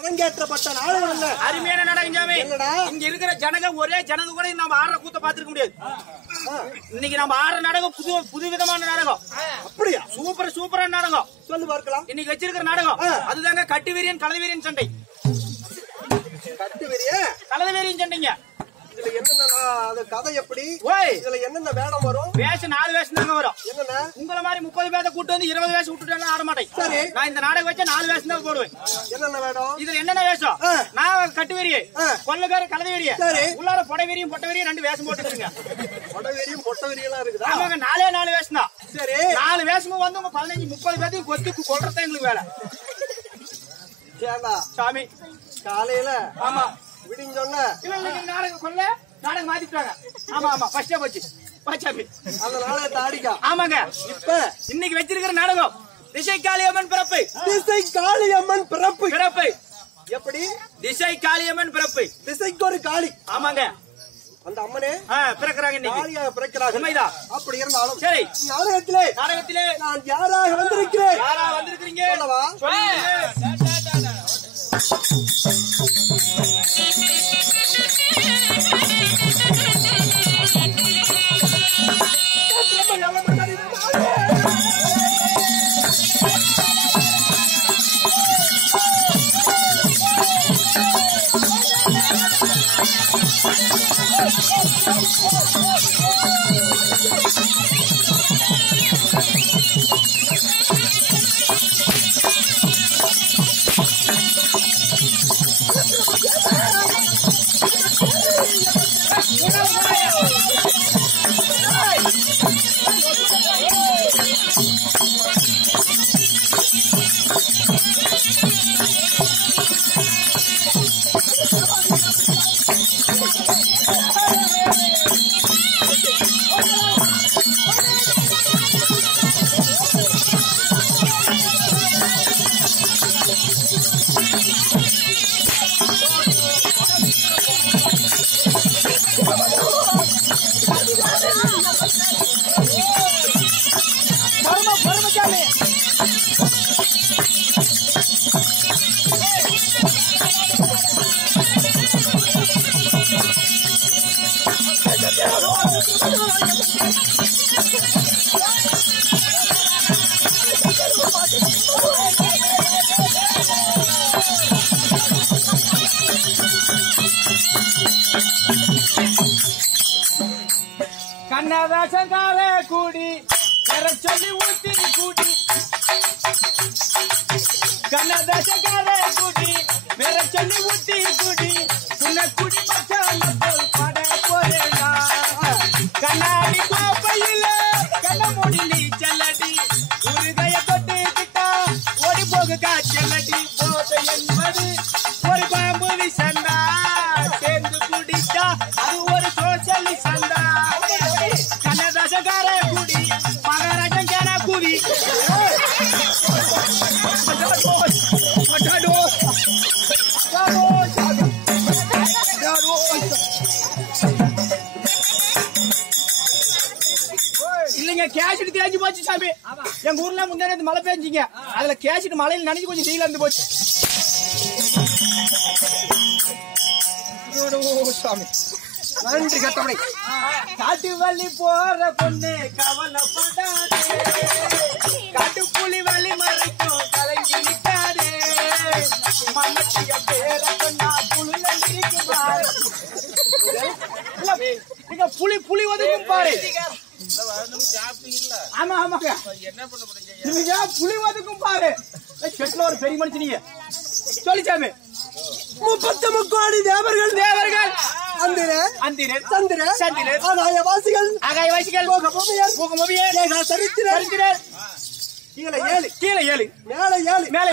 அரங்கேற்றப்பட்ட நாடகம் இல்ல, அருமையான நாடகம் சாமி. இங்க இருக்கிற ஜனங்க ஒரே ஜனங்க கூட நம்ம ஆடுற கூத்த பாத்துருக்க முடியாது. இன்னைக்கு நம்ம ஆடுற நாடகம் புது விதமான நாடகம். அப்படியா? சூப்பரான நாடகம். சொல்லு பார்க்கலாம். இன்னைக்கு வச்சிருக்கிற நாடகம் அதுதாங்க கட்டு வீரியன் கலது வீரியன் சண்டை. கட்டு வீரியன் கலது வீரியன் சண்டைங்க. இதுல என்னென்ன அது கதை எப்படி? இதுல என்னென்ன வேடம் வரும்? வேஷம் 4 வேஷம் தாங்க வரும். என்னென்ன? உங்களை மாதிரி 30 பேரை கூட்டு வந்து 20 வேஷம் விட்டுட்டு ஆட மாட்டேன். சரி, நான் இந்த நாடகம் வச்சா 4 வேஷம் தான் போடுவேன். என்னென்ன வேடம்? இதுல என்னென்ன வேஷம்? நான் கட்டு வீரிய, கொள்ளக்கார கலது வீரிய, உள்ளார பொடை வீரியும் பொட்டை வீரியும் 2 வேஷம் போட்டுருங்க. பொடை வீரியும் பொட்டை வீரியெல்லாம் இருக்குதா? ஆமாங்க, 4 வேஷம் தான். சரி, 4 வேஷமும் வந்து உங்க 15-30 பேர்த்தையும் கொத்தி கொள்றதா எங்களுக்கு வேலை. ஏண்டா சாமி காலையில ஆமா விடிஞ்சொன்ன நாடகம் கொல்ல நாடகம் மாத்திட்டாங்க. ஆமா ஃபர்ஸ்டே போச்சு பாச்சாமி. அதனால தாடிக்கா. ஆமாங்க, இப்ப இன்னைக்கு வச்சிருக்கிற நாடகம் திசை காளியம்மன் பிறப்பு. திசை காளியம்மன் பிறப்பு. பிறப்பு எப்படி? திசை காளியம்மன் பிறப்பு. திசைக்கு ஒரு காளி. ஆமாங்க, அந்த அம்மனே பிறக்கிறாங்க இன்னைக்கு. காளியாக பிறக்கிறாங்க. உண்மைதான். அப்படி இருந்தாலும் சரி, நாடகத்திலே நான் யாராக வந்திருக்கிறேன்? யாரா வந்திருக்கிறீங்க சொல்லவா? கண்ணதாசங்கால கூடி பெற சொல்லி ஊத்தி கூடி, கண்ணதாசங்கால கூடி பெற சொல்லி ஊத்தி கூடி, உன்னை குடி மச்சான் பாட போறேனா கண்ணாடி கோப்பையில கண்ண மூடி நீ செல்லடி, உருகைய தொட்டு கிட்டா ஓடி போகு காய்ச்சலடி, போதை என்பது ஒரு பாம்பு சண்டா, சேர்ந்து குடிச்சா அது ஒரு சோசலி சண்டா, கண்ணதாசகார குடி மகாராஜன் கேன குடி. இல்லைங்க, கேஷிட்டு தேஞ்சு போச்சு சாமி. எங்க ஊர்ல முன்னாடி மழை பெஞ்சிங்க, அதுல கேஷிட்டு மழையில் நனைஞ்சு கொஞ்சம் டீல இருந்து போச்சு சாமி. நன்றி கட்டப்படை. காட்டு வழி போற பொண்ணு கவலைப்படாதே, காட்டு புலி வழி மறைக்கும் கலங்கி நிற்காதே, மம்மட்டிய பேர சொன்னா புழுல இருக்கு பாரு, நீங்க புலி ஒதுக்கும் பாரு. ஆமா ஆமாங்க, நீங்க புலி ஒதுக்கும் பாரு. செட்ல ஒரு பெரிய மனுஷனீங்க சொல்லிச்சாமி. 33 கோடி தேவர்கள் அந்திரர் சந்திரர் சந்திரர் ஆகாயவாசிகள் போகமுவியர் சரித்திரர் கீழே 7 கீழே 7 மேலே 7 மேலே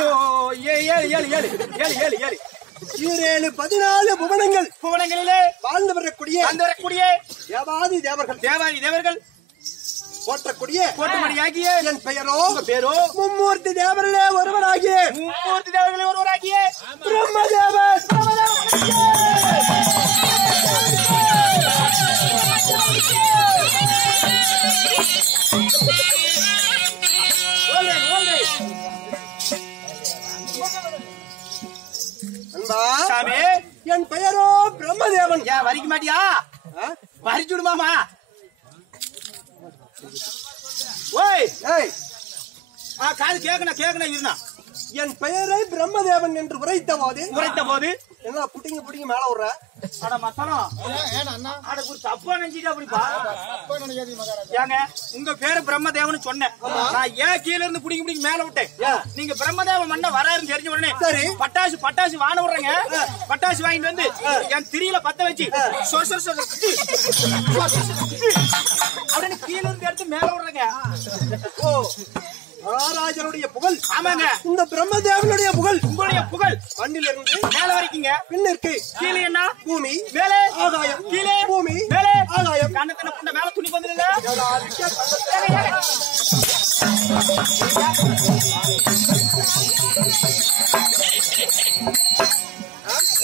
7 14 புவனங்களிலே வாழ்ந்து வரக்கூடிய தேவாதி தேவர்கள் போற்றக்கூடிய போற்றுமணியாகிய என் பெயரோ பேரோ மும்மூர்த்தி தேவர்களே ஒருவராகிய பிரம்மதேவர். சாமி என் பெயரோ பிரம்மதேவன். ஏன் வரிக்க மாட்டியா? வரிச்சுடுமாமா. ஓய் காது கேக்கணும் இருந்தா. என் பெயரை பிரம்மதேவன் என்று உரைத்த போது என்ன புட்டிங்க மேல விடுற? தப்பா நினைச்சிட்டு அப்படிப்பா. ஏங்க உங்க பேரு பிரம்மதேவன் சொன்னேன். நான் ஏன் கீழ இருந்து புடிங்க மேல விட்டேன். நீங்க பிரம்மதேவன் மண்ண வராருன்னு தெரிஞ்ச உடனே சரி பட்டாசு வான விடுறேங்க. பட்டாசு வாங்கிட்டு வந்து என் திரியில பத்த வச்சு அப்படின்னு கீழ இருந்து எடுத்து மேல விடுறேங்க. ஓ மகாராஜனுடைய புகழ். ஆமாங்க. இந்த பிரம்மதேவனுடைய புகழ். உங்களுடைய புகழ் மண்ணில் இருந்து மேல வரைக்குங்க. பின்னிற்கு கீழே என்ன? பூமி. மேலே ஆகாயம். கீழே பூமி. மேலே ஆகாயம். கண்ணத்தன புண்ட மேல துணி வந்துருங்க.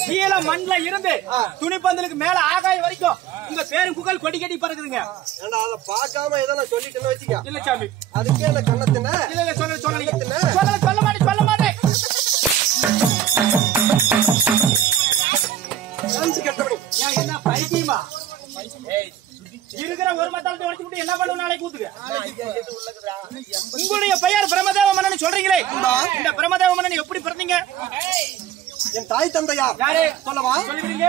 கீழே மண்ல இருந்து துணிப்பந்தலுக்கு மேல ஆகாயம் வரைக்கும் உங்க பேரும் புகழ் கொடி கட்டி பறக்குதுங்க. அதை பார்க்காம ஏதோ நான் சொல்லிட்டேன்னு வச்சுக்க. இல்ல சாமி அதுக்கே என்ன கண்ணத்தின? இல்ல சொல்ல மாட்டேன். என்ன பைத்தியமா இருக்கிற ஒரு மத்தாலத்தை உடைச்சு விட்டு என்ன பண்ணுவோம் நாளைக்கு கூத்துக்கு? உங்களுடைய பெயர் பிரம்மதேவ மன்னன் சொல்றீங்களே, இந்த பிரம்மதேவ மன்னன் எப்படி பிறந்தீங்க? என் தாய் தந்தையா? யாரு சொல்லவா? சொல்லுவீங்க.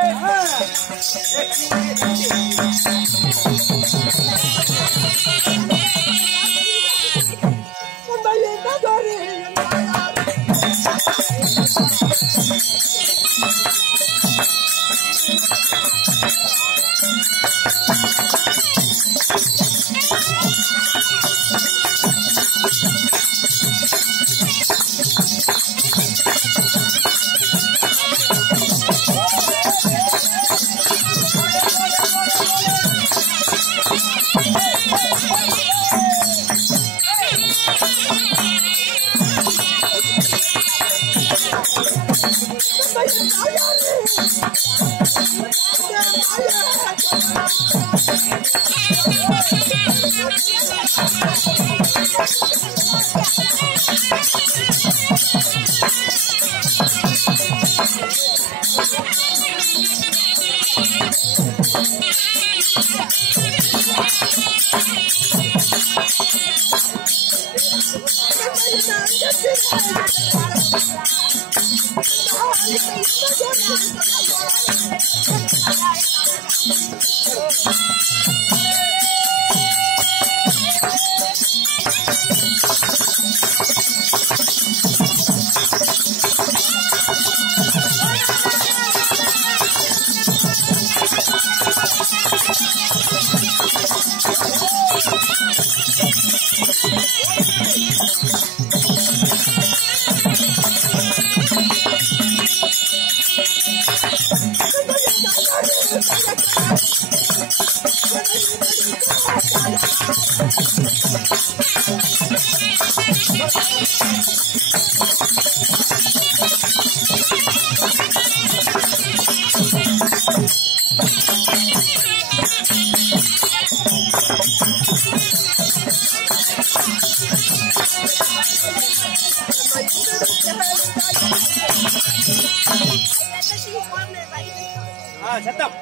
சத்தம்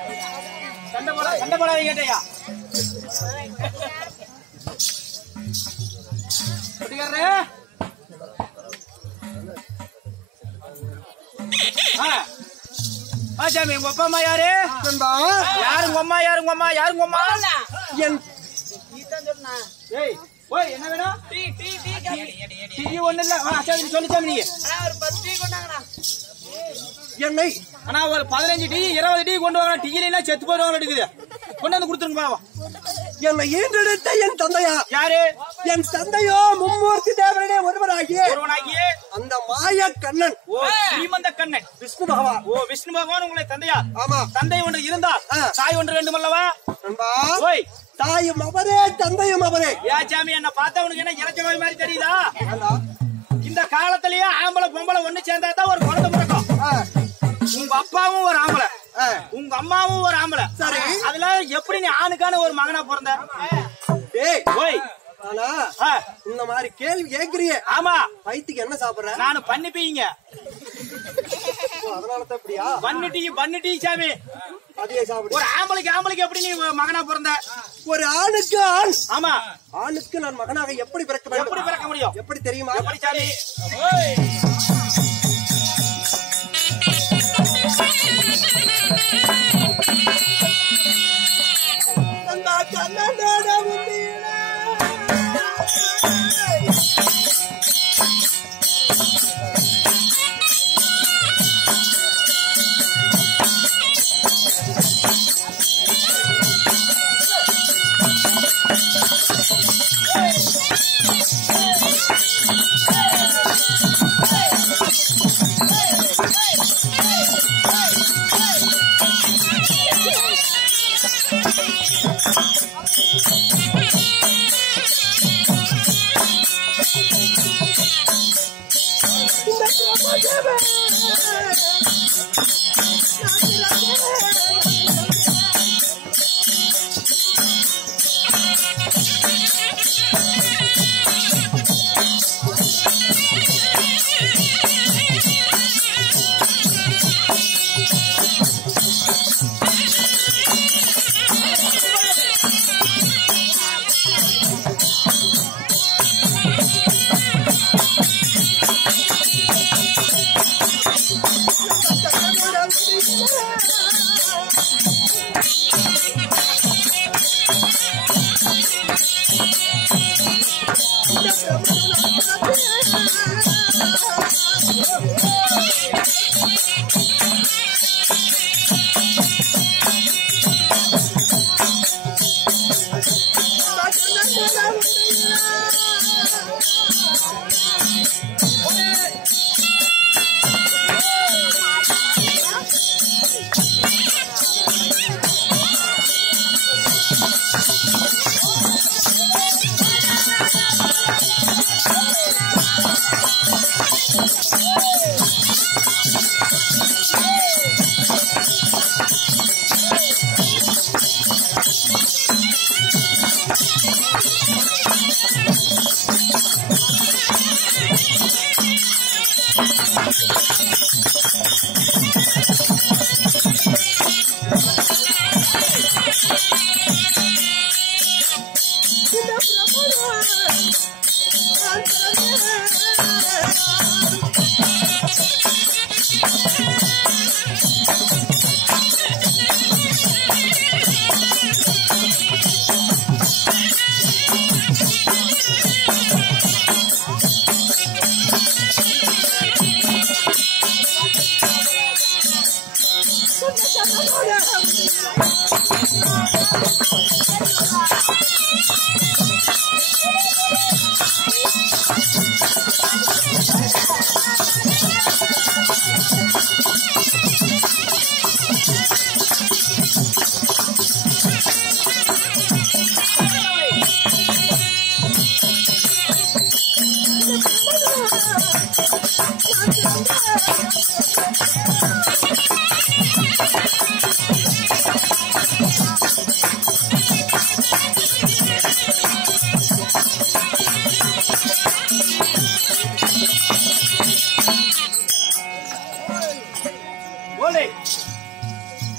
சண்டை போடாதீங்க கேட்டையா. சாமி உங்க அப்பா அம்மா யாரு? யாருங்க அம்மா? யாருங்க அம்மா? யாருங்க அம்மா? என்ன வேணும்? டீ ஒண்ணு இல்ல. சொல்லு சாமி நீங்க. எண்ணெய் ஆனா ஒரு 15 டீ 20 டீ கொண்டு வாங்க. டீயில செத்து போடுவாங்க இருக்குது. கொண்டாந்து கொடுத்துருங்க பாவம். என்னை ஈன்றெடுத்த என் தந்தையா? யாரு? என் தந்தையோ மும்மூர்த்தி தேவனே ஒருவராகிய அந்த மாய கண்ணன். ஓ ஸ்ரீமந்த கண்ணன் விஷ்ணு பகவான். ஓ விஷ்ணு பகவான் உங்களை தந்தையா? ஆமா. தந்தை ஒன்று இருந்தால் தாய் ஒன்று வேண்டும் அல்லவா? ஓய் தாயும் அவரே தந்தையும் அவரே. யா சாமி என்ன பார்த்தா உனக்கு என்ன இலச்சவாய் மாதிரி தெரியுதா? இந்த காலத்திலேயே ஆம்பளை பொம்பளை ஒண்ணு சேர்ந்தாதான் ஒரு குழந்தை பிறக்கும். உங்க அப்பாவும் ஒரு ஆம்பளை, உங்க அம்மாவும் ஒரு ஆம்பளை. சரி அதுல எப்படி நீ ஆணுக்கான ஒரு மகனா பிறந்த? ஓய் ஆனா இந்த மாதிரி கேள்வி கேக்குறியே. ஆமா. வயிற்றுக்கு என்ன சாப்பிடுற? நானும் பண்ணிப்பீங்க. அதனாலதான் அப்படியா? பண்ணிட்டீங்க சாமி. அதையே சாப்பிடு. ஒரு ஆம்பளைக்கு எப்படி நீ மகனா பிறந்த? ஒரு ஆணுக்கு ஆண். ஆமா. ஆணுக்கு நான் மகனாக எப்படி பிறக்க முடியும்? எப்படி தெரியுமா? எப்படி சாமி?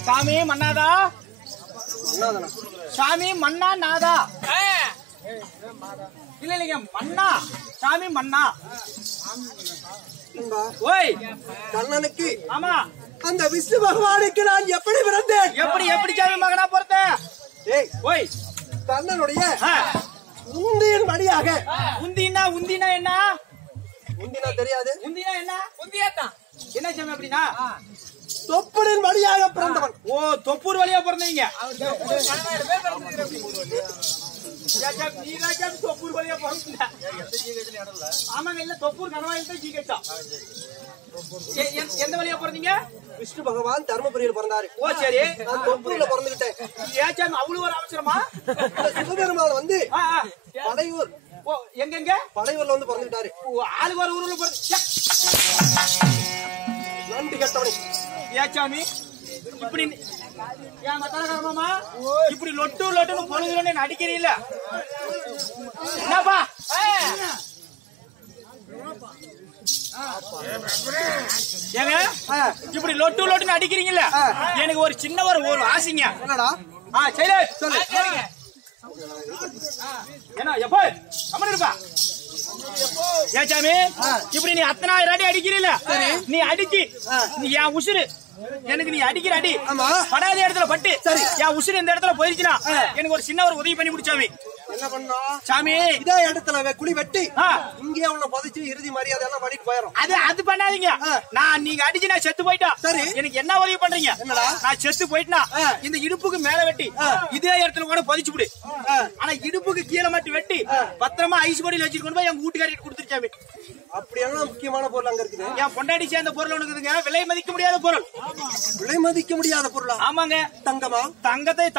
சாமி மன்னாதா, சாமி மன்னா நாதா, இல்லைங்க மன்னா, சாமி மன்னா. ஓய் கண்ணனுக்கு, ஆமா, அந்த விஷ்ணு பகவானுக்கு நான் எப்படி பிறந்தேன்? எப்படி சாமி மகனா பிறந்தேன்? ஓய் கண்ணனுடைய உந்தியின் மடியாக. உந்தினா என்ன? உந்தினா தெரியாது? உந்தினா என்ன? உந்தியாதான் என்ன சாமி அப்படின்னா? தொப்புளின் வழியாக பிறந்தவன். ஓ, தொப்பூர் வழியா பிறந்தீங்க. தொப்பூர் வழியா பிறந்த. ஆமாங்க, இல்ல தொப்பூர் கணவாயில் தான் ஜீகச்சா. எந்த வழியா பிறந்தீங்க? விஷ்ணு பகவான் தர்மபுரியில் பிறந்தாரு. ஓ சரி, நான் தொப்பூர்ல பிறந்துகிட்டேன். ஏச்சாமி அவ்வளவு ஒரு அவசரமா? சிவபெருமான் வந்து படையூர். ஓ, எங்க? படையூர்ல வந்து பிறந்துட்டாரு. ஆளுக்கு ஒரு ஊர்ல பிறந்த. நன்றி கட்டவனே. ஏச்சாமி இப்படி ஏன் மத்தாரகாரமாமா இப்படி லொட்டு லொட்டுன்னு பொழுதுன்னு நடிக்கிறீல்ல என்னப்பா ஏங்க இப்படி லொட்டு லொட்டுன்னு அடிக்கிறீங்கல்ல எனக்கு ஒரு சின்ன ஒரு ஆசைங்க என்னடா சரி சொல்லு என்ன எப்ப கம்மன் இருப்பா ஏன் சாமி இப்படி நீ 10000 அடி அடிக்கிறீல்ல நீ அடிச்சு நீ என் உசுறு எனக்கு நீ அடிக்கிற அடி படாத இடத்துல பட்டு என் உசுறு இந்த இடத்துல போயிருச்சுன்னா எனக்கு ஒரு சின்ன ஒரு உதவி பண்ணி முடிச்சாமி என்ன பண்ணா சாமி இதே இடத்துல குழி வெட்டி இங்கே உன்னை புதைச்சு இறுதி மரியாதை எல்லாம் பண்ணிட்டு போயிடும் அது பண்ணாதீங்க நான் நீங்க அடிச்சு நான் செத்து போயிட்டா சரி எனக்கு என்ன உதவி பண்றீங்க நான் செத்து போயிட்டா இந்த இடுப்புக்கு மேல வெட்டி இதே இடத்துல கூட புதைச்சு விடு ஆனா இடுப்புக்கு கீழே மட்டும் வெட்டி பத்திரமா ஐஸ் பொடியில் வச்சுட்டு கொண்டு போய் எங்க வீட்டுக்காரிட்டு கொடுத்துருச்சாமி அப்படியெல்லாம் முக்கியமான பொருள் அங்க இருக்குது என் பொண்டாடி சேர்ந்த பொருள் ஒண்ணுக்குதுங்க விலை மதிக்க முடியாத பொருள் விலை மதிக்க முடியாத பொருளா ஆமாங்க தங்கமா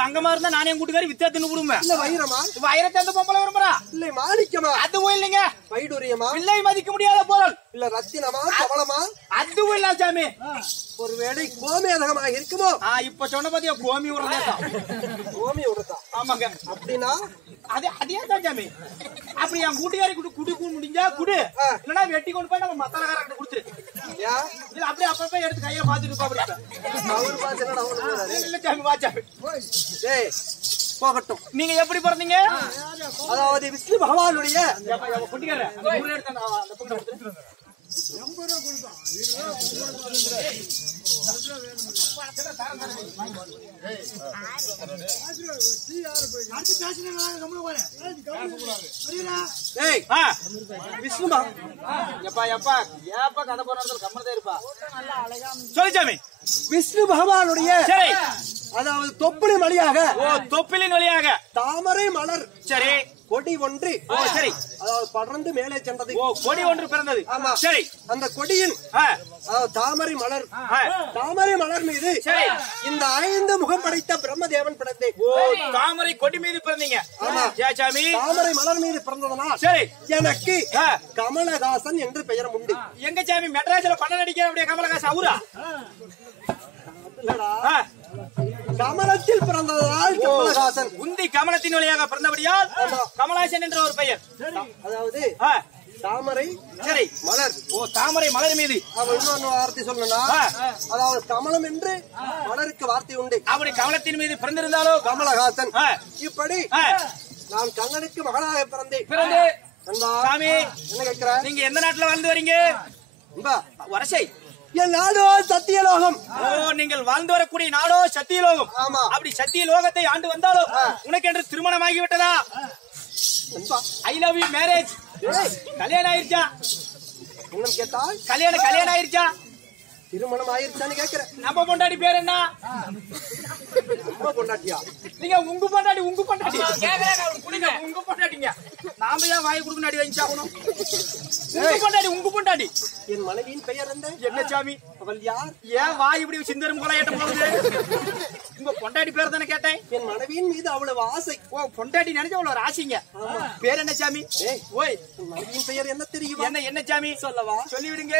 தங்கமா இருந்தா நானே என் வீட்டுக்காரி வித்தியாசத்துன்னு விடுவேன் இல்ல வைரமா வைரத்தை அந்த பொம்பளை விரும்புறா இல்ல மாணிக்கமா அதுவும் இல்லைங்க வைடூரியமா விலை மதிக்க முடியாத பொருள் இல்ல ரத்தினமா கவளமா அதுவும் இல்ல சாமி ஒருவேளை கோமேதகமா இருக்குமோ இப்ப சொன்ன பாத்தியா கோமி உரதா கோமி உரதா ஆமாங்க அப்படின்னா அதே தான் சாமி அப்படி என் கூட்டுக்காரி குடுக்க முடிஞ்சா குடு இல்லன்னா வெட்டி கொண்டு போய் நம்ம மத்தாரக்காரர்கிட்ட கொடுத்துரு இல்ல அப்படியே அப்பப்ப எடுத்து கையில பாத்துட்டு இருப்பா அப்படி இல்ல சாமி வா சாமி போகட்டும் நீங்க எப்படி பிறந்தீங்க அதாவது விஷ்ணு பகவானுடைய குட்டிக்கார விஷ்ணுமா சொல்லிச்சாமி விஷ்ணு பகவானுடைய அதாவது தொப்புளின் வழியாக தொப்பிலின் வழியாக தாமரை மலர் சரி கொடி ஒன்று சரி அதாவது படர்ந்து மேலே சென்றது கொடி ஒன்று பிறந்தது ஆமா சரி அந்த கொடியின் தாமரை மலர் மீது இந்த 5 முகம் படைத்த பிரம்மதேவன் பிறந்தேன் தாமரை கொடி மீது பிறந்தீங்க சாமி தாமரை மலர் மீது பிறந்ததனால் சரி எனக்கு கமலஹாசன் என்று பெயர் உண்டு எங்க சாமி மெட்ராஸ்ல பண்ண நடிக்கிற அப்படியே கமலஹாசன் அவரா கமலத்தில் பிறந்ததால் கமலஹாசன் உந்தி கமலத்தின் வழியாக பிறந்தபடியால் கமலஹாசன் என்ற ஒரு பெயர் அதாவது தாமரை சரி மலர் தாமரை மலர் மீது இன்னொன்னு வார்த்தை சொல்லணும்னா அதாவது கமலம் என்று மலருக்கு வார்த்தை உண்டு அப்படி கமலத்தின் மீது பிறந்திருந்தாலோ கமலஹாசன் இப்படி நான் கண்ணனுக்கு மகனாக பிறந்து சாமி என்ன கேட்கிற நீங்க எந்த நாட்டுல வாழ்ந்து வரீங்க வரசை என் நாடோ சத்தியலோகம் நீங்கள் வாழ்ந்து வரக்கூடிய நாடோ சத்தியலோகம் ஆமா அப்படி சத்தியலோகத்தை ஆண்டு வந்தாலும் உனக்கு என்று திருமணமாகி விட்டதா ஐ லவ் யூ மேரேஜ் கல்யாணம் ஆயிருச்சா இன்னும் கேட்டால் கல்யாணம் ஆயிருச்சா திருமணம் ஆயிருச்சான்னு கேக்குறேன் நம்ம பொண்டாடி பேர் என்ன பொண்டாட்டியா நீங்க உங்க பொண்டாட்டி உங்க பொண்டாட்டிங்க நாம ஏன் வாங்கி கொடுக்கணும் அடி வாங்கி சாகணும் உங்க பொண்டாட்டி என் மனைவியின் பெயர் என்ன சாமி அவள் யார் ஏன் வாய் இப்படி சிந்தரும் போல ஏட்ட போகுது உங்க பொண்டாட்டி பேர் தானே கேட்டேன் என் மனைவியின் மீது அவ்வளவு ஆசை பொண்டாட்டி நினைச்ச அவ்வளவு ஆசைங்க பேர் என்ன சாமி ஓய் மனைவியின் பெயர் என்ன தெரியுமா என்ன சாமி சொல்லவா சொல்லிவிடுங்க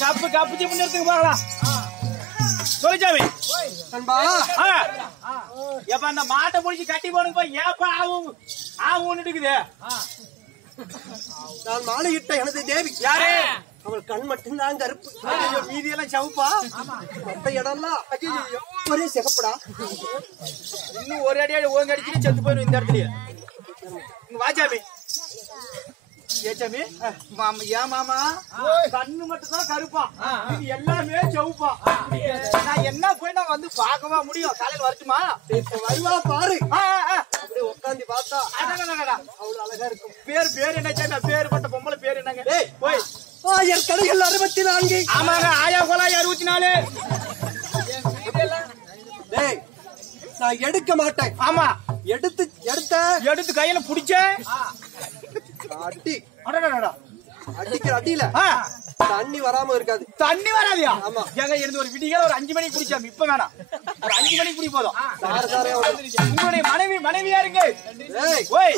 கப்பு கப்பு ஜிப்பு நிறுத்துங்க பாக்கலாம் சொல்லிச்சாமி எப்ப அந்த மாட்டை முடிச்சு கட்டி போடுங்க ஏப்பா ஆவும் ஆவுன்னுட்டுக்குது நான் மாலையிட்ட எனது தேவி யாரு அவள் கண் மட்டும்தான் கருப்பு மீதி எல்லாம் சவுப்பா மத்த இடம்லாம் ஒரே சிகப்படா இன்னும் ஒரு அடியாடி ஓங்க அடிச்சு செத்து போயிடும் இந்த இடத்துலயே வாஜாமி ஏச்சாமி ஏன் மாமா கண்ணு மட்டும் தான் கருப்பா இது எல்லாமே செவுப்பா நான் என்ன போய் நான் வந்து பார்க்கவா முடியும் காலையில் வரட்டுமா வருவா பாரு அப்படியே உட்காந்து பார்த்தா அவ்வளவு அழகா இருக்கும் பேர் என்ன சாமி பேர் பட்ட பொம்பளை பேர் என்னங்க போய் என் கடைகள் 64 ஆமாங்க ஆயா கோலாய் 64 டேய் நான் எடுக்க மாட்டேன் ஆமா எடுத்து கையில புடிச்ச அடி அடிக்கிற அடியில தண்ணி வராம இருக்காது தண்ணி வராதியா ஆமா எங்க இருந்து ஒரு விடிகால ஒரு 5 மணிக்கு குடிச்சாம இப்ப வேணாம் ஒரு 5 மணிக்கு குடி போதும் சார உங்களுடைய மனைவியா இருங்க ஓய்